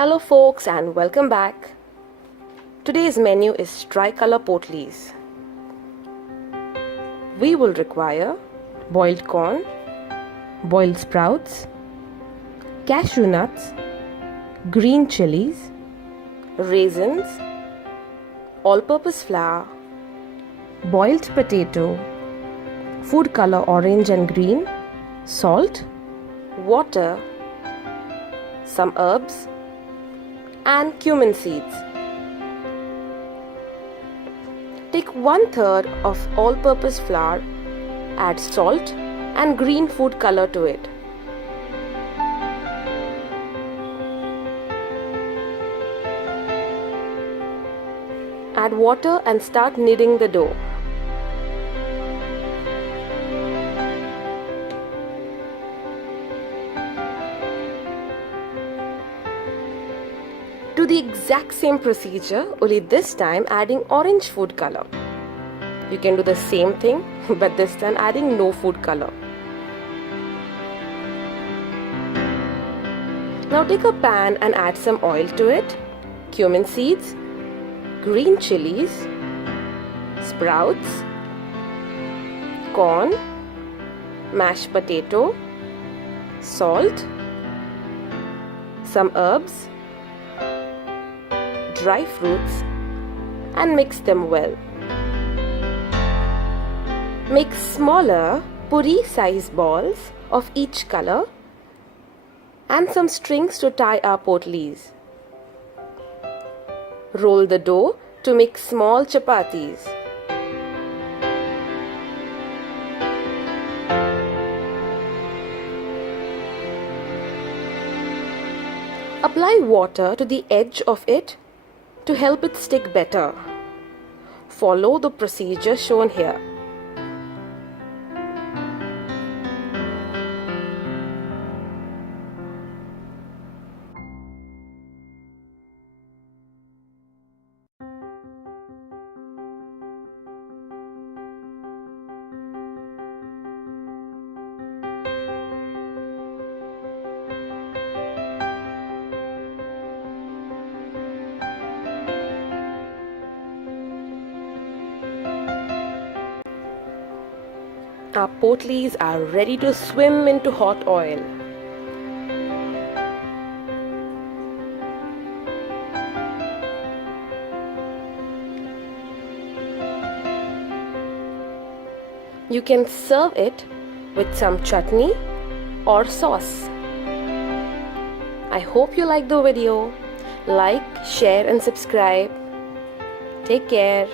Hello folks and welcome back. Today's menu is tricolor potlies. We will require boiled corn, boiled sprouts, cashew nuts, green chilies, raisins, all-purpose flour, boiled potato, food color orange and green, salt, water, some herbs, and cumin seeds. Take 1/3 of all-purpose flour, add salt and green food color to it. Add water and start kneading the dough. Do the exact same procedure, only this time adding orange food color. You can do the same thing, but this time adding no food color. Now take a pan and add some oil to it, cumin seeds, green chilies, sprouts, corn, mashed potato, salt, some herbs, dry fruits, and mix them well. Make smaller puri-sized balls of each color and some strings to tie our potlies. Roll the dough to make small chapatis. Apply water to the edge of it to help it stick better. Follow the procedure shown here. Our potlies are ready to swim into hot oil. You can serve it with some chutney or sauce. I hope you like the video. Like, share and subscribe. Take care.